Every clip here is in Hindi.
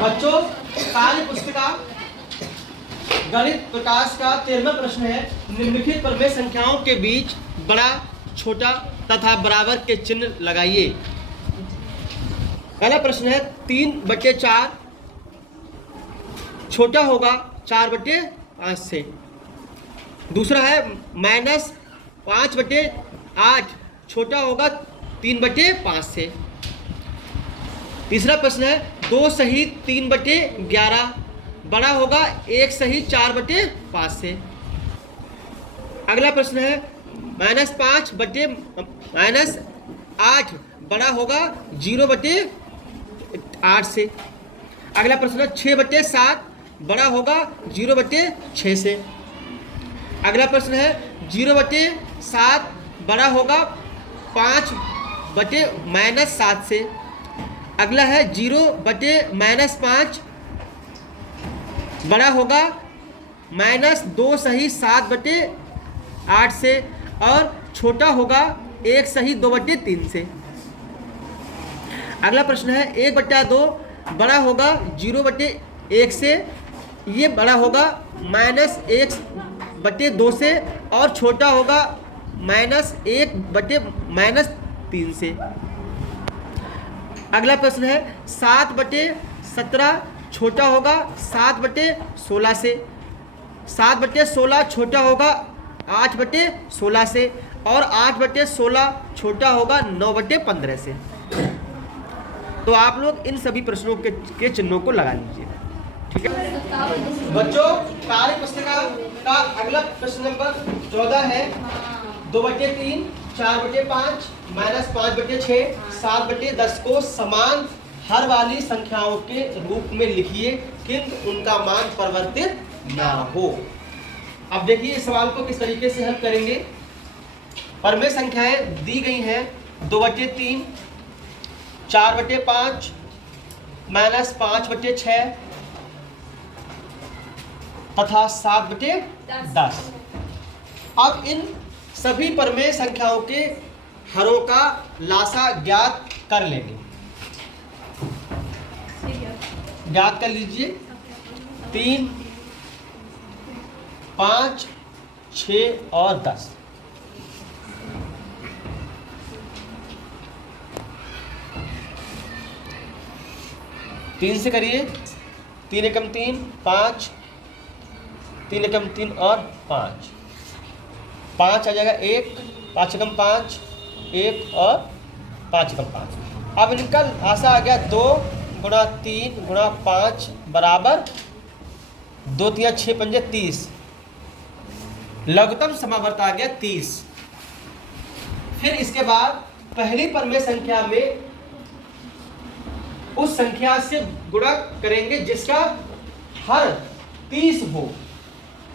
बच्चों, कार्य पुस्तिका गणित प्रकाश का 13वां प्रश्न है। निम्नलिखित प्रमेय संख्याओं के बीच बड़ा, छोटा तथा बराबर के चिन्ह लगाइए। पहला प्रश्न है 3/4 छोटा होगा 4/5 से। दूसरा है -5/8 छोटा होगा 3/5 से। तीसरा प्रश्न है 2 सही 3/11 बड़ा होगा 1 सही 4/5 से। अगला प्रश्न है -5/-8 बड़ा होगा 0/8 से। अगला प्रश्न है 6/7 बड़ा होगा 0/6 से। अगला प्रश्न है 0/7 बड़ा होगा 5/-7 से। अगला है 0/-5 बड़ा होगा -2 सही 7/8 से और छोटा होगा 1 सही 2/3 से। अगला प्रश्न है 1/2 बड़ा होगा 0/1 से, ये बड़ा होगा -1/2 से और छोटा होगा -1/-3 से। अगला प्रश्न है 7/17 छोटा होगा 7/16 से। 7/16 छोटा होगा 8/16 से और 8/16 छोटा होगा 9/15 से। तो आप लोग इन सभी प्रश्नों के चिन्हों को लगा लीजिए, ठीक है बच्चों। कार्य पुस्तिका का अगला प्रश्न नंबर 14 है 2/3, 4/5, -5/6, 7/10 को समान हर वाली संख्याओं के रूप में लिखिए किंतु उनका मान परिवर्तित ना हो। अब देखिए इस सवाल को किस तरीके से हल करेंगे। प्रमेय संख्याएं दी गई हैं 2/3, 4/5, -5/6 तथा 7/10। अब इन सभी प्रमेय संख्याओं के हरों का लासा ज्ञात कर लेंगे। ज्ञात कर लीजिए 3, 5, 6 और 10। तीन से करिए, 3 एकम 3, 5, 3 एकम 3 और 5। 5 आ जाएगा 1, 5 एकम 5, 1 और 5 एकम 5। अब इनका आशा आ गया 2 गुणा 3 गुणा 5 बराबर 2 3 6 5 30। लघुत्तम समावर्त आ गया 30। फिर इसके बाद पहली प्रमेय संख्या में उस संख्या से गुणा करेंगे जिसका हर 30 हो।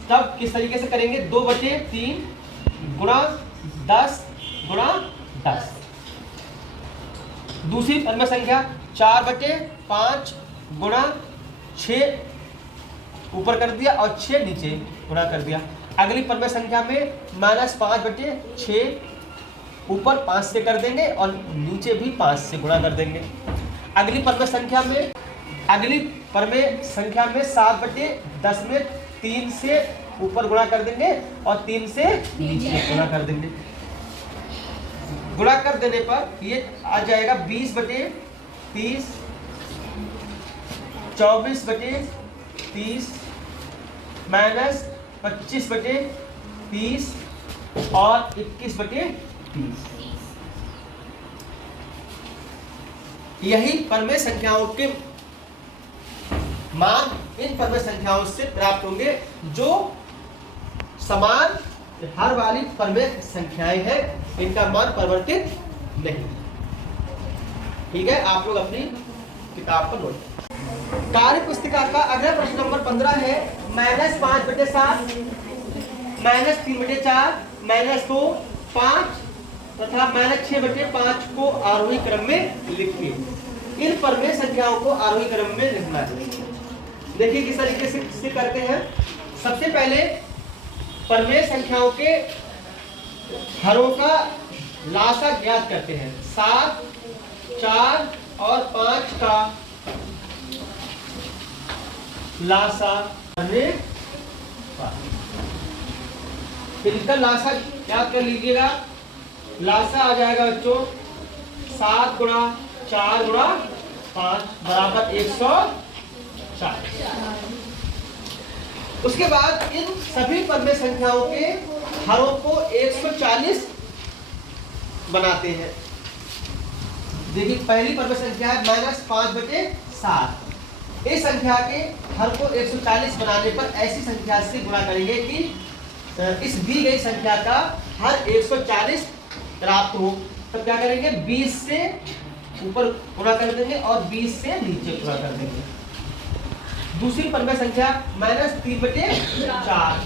तब किस तरीके से करेंगे 2/3 गुणा 10 गुणा 10। दूसरी प्रमेय संख्या 4/5 गुणा 6 ऊपर कर दिया और 6 नीचे गुणा कर दिया। अगली प्रमेय संख्या में -5/6 ऊपर 5 से कर देंगे और नीचे भी 5 से गुणा कर देंगे। अगली प्रमेय संख्या में 7/10 में 3 से ऊपर गुणा कर देंगे और 3 से नीचे गुणा कर देंगे। गुणा कर देने पर ये आ जाएगा 20/30, 24/30 -25/30 और 21/30। यही प्रमेय संख्याओं के मान इन प्रमेय संख्याओं से प्राप्त होंगे जो समान हर वाली प्रमेय संख्याएं हैं, इनका मान परिवर्तित नहीं। ठीक है, आप लोग अपनी किताब पर नोट। कार्य पुस्तिका का अगला प्रश्न नंबर 15 है -5/7, -3/4, -2, 5 तथा -6/5 को आरोही क्रम में लिखिए। इन प्रमेय संख्याओं को आरोही क्रम में लिखना है। देखिए किस तरीके से करते हैं। सबसे पहले प्रमेय संख्याओं के हरों का लासा ज्ञात करते हैं। 7, 4 और 5 का लासा करने पर। फिर इसका लासा याद कर लीजिएगा, लासा आ जाएगा बच्चों 7 गुणा 4 गुणा 5 बराबर 140। उसके बाद इन सभी परमेय संख्याओं के हरों को 140 बनाते हैं। देखिए पहली परमेय संख्या है -5/7। इस संख्या के हर को 140 बनाने पर ऐसी संख्या से गुणा करेंगे कि इस दी गई संख्या का हर 140 प्राप्त हो। तब क्या करेंगे, 20 से ऊपर गुणा कर देंगे और 20 से नीचे गुणा कर देंगे। दूसरी परमेय संख्या -3/4।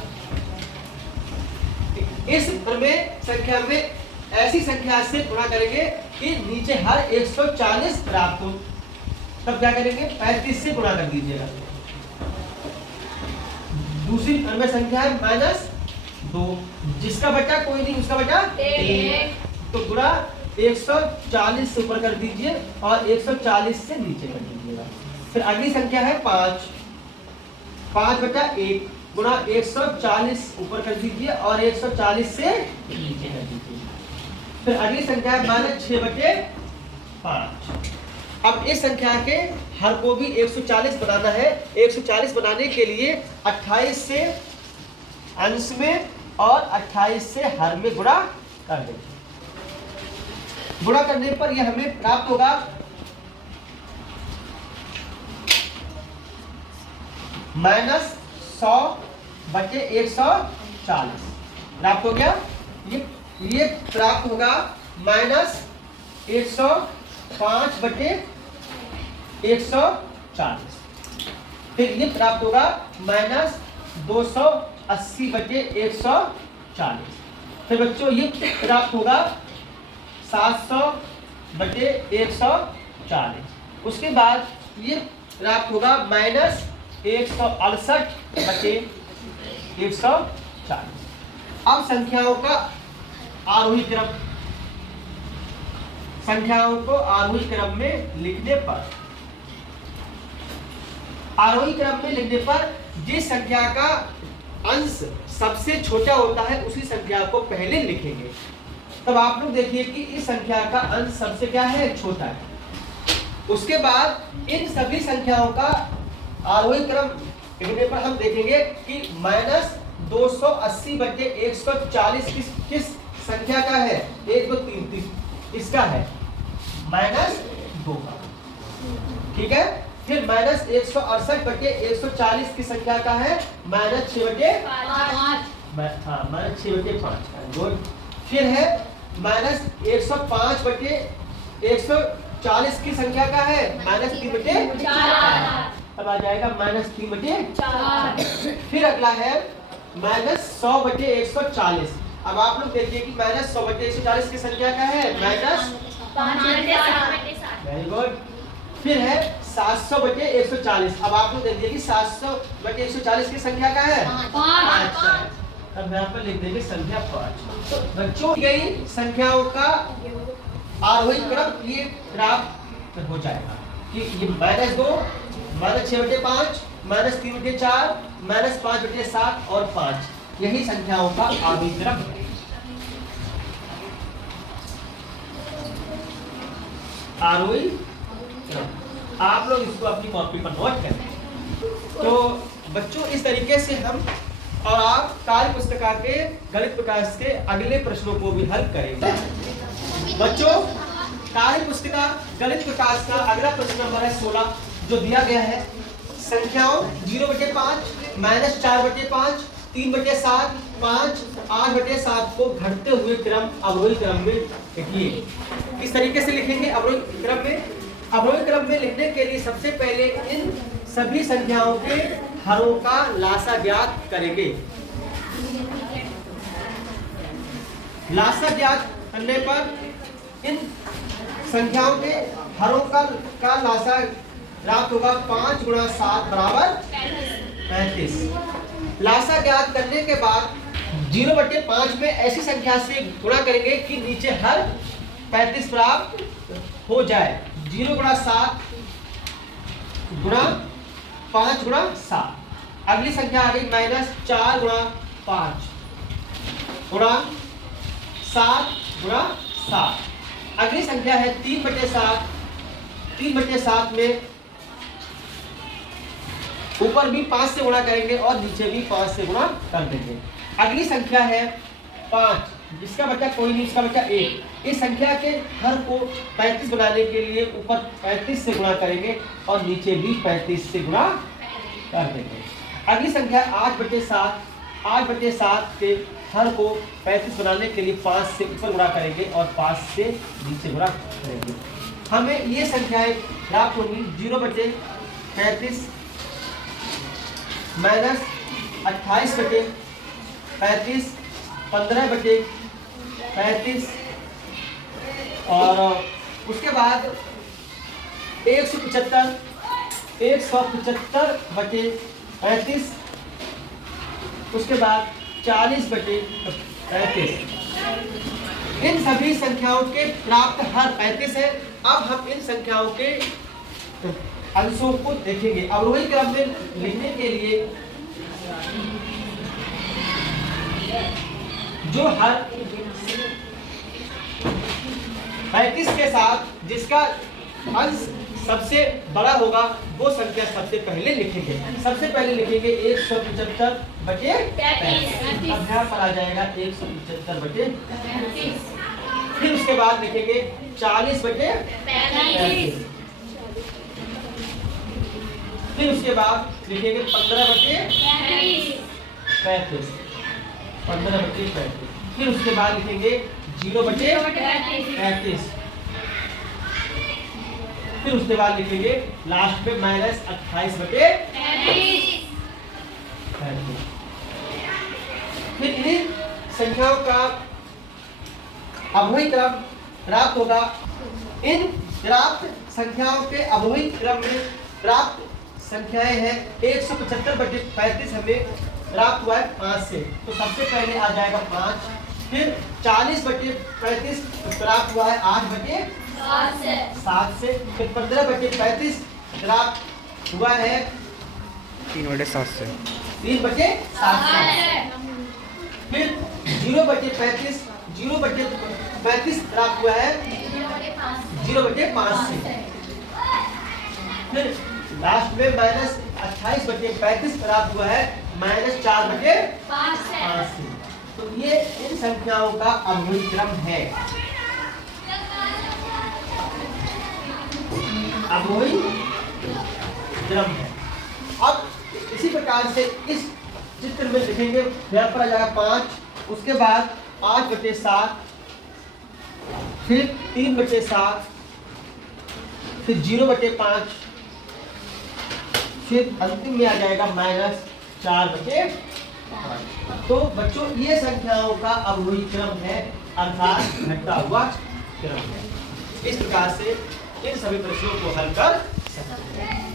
इस परमेय संख्या में ऐसी संख्या से गुणा करेंगे कि नीचे हर 140 प्राप्त हो। तब क्या करेंगे, 35 से गुणा कर दीजिएगा। दूसरी परमेय संख्या है -2, जिसका बटा कोई नहीं, उसका बटा 1। तो गुणा 140 से ऊपर कर दीजिए और 140 से नीचे कर दीजिएगा। फिर अगली संख्या है 5/1 गुणा 140 ऊपर कर दीजिए और 140 से नीचे कर दीजिए। फिर अगली संख्या है -6/5। अब इस संख्या के हर को भी 140 बनाना है। 140 बनाने के लिए 28 से अंश में और 28 से हर में गुणा कर देंगे। गुणा करने पर यह हमें प्राप्त होगा -100/140 प्राप्त हो गया। ये प्राप्त होगा -105/140। फिर ये प्राप्त होगा -280/140। फिर बच्चों ये प्राप्त होगा 700/140। उसके बाद ये प्राप्त होगा -168/140। अब संख्याओं का आरोही क्रम, संख्याओं को आरोही क्रम में लिखने पर, आरोही क्रम में लिखने पर जिस संख्या का अंश सबसे छोटा होता है उसी संख्या को पहले लिखेंगे। तब आप लोग देखिए कि इस संख्या का अंश सबसे क्या है, छोटा है। उसके बाद इन सभी संख्याओं का आरोही क्रम लिखने पर हम देखेंगे कि -280/140 किस संख्या का है, 1 2 3 इसका है, -2 का। ठीक है। फिर -168/140 की संख्या का है, -6/5। गुड। फिर है -105/140 की संख्या का है, -3/4। अब आ जाएगा -3/4। फिर अगला है -100/140। अब आप लोग देखिए कि -100/140 की संख्या का है, वेरी गुड। फिर है 700/140। अब आप लोग देखिए कि 700/140 की संख्या का है, 5। अब यहाँ पर लिख देंगे संख्या 5। बच्चों गई संख्याओं का आरोही क्रम ये प्राप्त हो जाएगा कि ये -2, -6/5, -3/4, -5/7 और 5, यही संख्याओं का आरोही क्रम है। आरोही क्रम आप लोग इसको अपनी कॉपी पर नोट करें। तो बच्चों इस तरीके से हम और आप कार्य पुस्तिका के गणित प्रकाश के अगले प्रश्नों को भी हल करेंगे। बच्चों कार्य पुस्तिका गणित प्रकाश का अगला प्रश्न नंबर है 16, जो दिया गया है संख्याओं 0/5, -4/5, 3/7, 5, 8/7 को घटते हुए क्रम अवरोही क्रम में लिखिए। किस तरीके से लिखेंगे अवरोही क्रम में? अवरोही क्रम में लिखने के लिए सबसे पहले इन सभी संख्याओं के हरों का लासा ज्ञात करेंगे। लासा ज्ञात करने पर इन संख्याओं के हरों का लासा प्राप्त होगा 5 × 7 = 35। लासा ज्ञात करने के बाद 0/5 में ऐसी संख्या से गुणा करेंगे कि नीचे हर 35 प्राप्त हो जाए। 0 × 7 × 5 गुणा 7। अगली संख्या आ गई माइनस 4 गुणा 5 गुणा 7 गुणा 7। अगली संख्या है 3/7। 3/7 में ऊपर भी 5 से गुणा करेंगे और नीचे भी 5 से गुणा कर देंगे। अगली संख्या है 5, जिसका बच्चा कोई नहीं, इसका बच्चा 1। इस संख्या के हर को 35 बनाने के लिए ऊपर 35 से गुणा करेंगे और नीचे भी 35 से गुणा कर देंगे। अगली संख्या 8/7। 8/7 के हर को 35 बनाने के लिए 5 से ऊपर गुणा करेंगे और 5 से नीचे गुणा करेंगे। हमें ये संख्याएं प्राप्त होंगी 0/35 माइनस 28/35, 15/35 और उसके बाद 175/35, उसके बाद 40/35। इन सभी संख्याओं के प्राप्त हर 35 है। अब हम इन संख्याओं के अंशों को देखेंगे। अवरोही क्रम में लिखने के लिए जो हर 35 के साथ जिसका अंश सबसे बड़ा होगा वो संख्या सबसे पहले लिखेंगे। सबसे पहले लिखेंगे 175/35। अभ्यास पर आ जाएगा 175/35। फिर उसके बाद लिखेंगे 40/35। फिर उसके बाद लिखेंगे 15/35। 15/35। फिर उसके बाद लिखेंगे 0/35। फिर उसके बाद लिखेंगे लास्ट में माइनस 28/35। फिर इन संख्याओं का अवरोही क्रम प्राप्त होगा। इन प्राप्त संख्याओं के अवरोही क्रम में प्राप्त संख्याएं हैं 175/35 हमें प्राप्त हुआ है 5 से, तो सबसे पहले आ जाएगा 5। फिर 40/35 प्राप्त हुआ है 8/7 से। फिर 15/35 प्राप्त हुआ है 3/7 से। 3/7 से। फिर 0/35 प्राप्त हुआ है 0/5 से। फिर लास्ट में माइनस 28/35 प्राप्त हुआ है -4/5 से। तो ये इन संख्याओं का अवरोही क्रम है। अवरोही क्रम है। अब इसी प्रकार से इस चित्र में लिखेंगे। यहाँ पर आ जाएगा 5, उसके बाद 8/7, फिर 3/7, फिर 0/5, फिर अंतिम में आ जाएगा -4/5। तो बच्चों ये संख्याओं का अवरोही क्रम है, अर्थात घटता हुआ क्रम है। इस प्रकार से इन सभी प्रश्नों को हल कर सकते हैं।